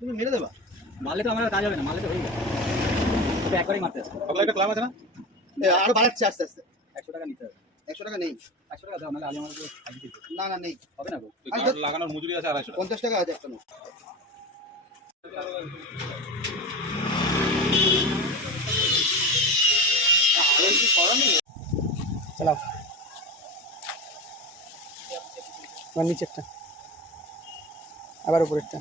তুমি মেরে দেবা। মারলে তো আমার কাজ হবে না, মারলে তো হয়ে যাবে। তবে একবারই মারতে আছে। আপনার একটা ক্লাম আছে না? আরো বাড়াচ্ছে আস্তে আস্তে। 100 টাকা নিতে হবে। 100 টাকা নেই। 100 টাকা দাও, নাহলে আগে আমাকে আগে দিতে হবে। না না নেই, হবে না গো। কার্ড লাগানোর মজুরি আছে 250 টাকা। 50 টাকা আছে একটা নোট। চালাও নিচেরটা আবার উপরেরটা।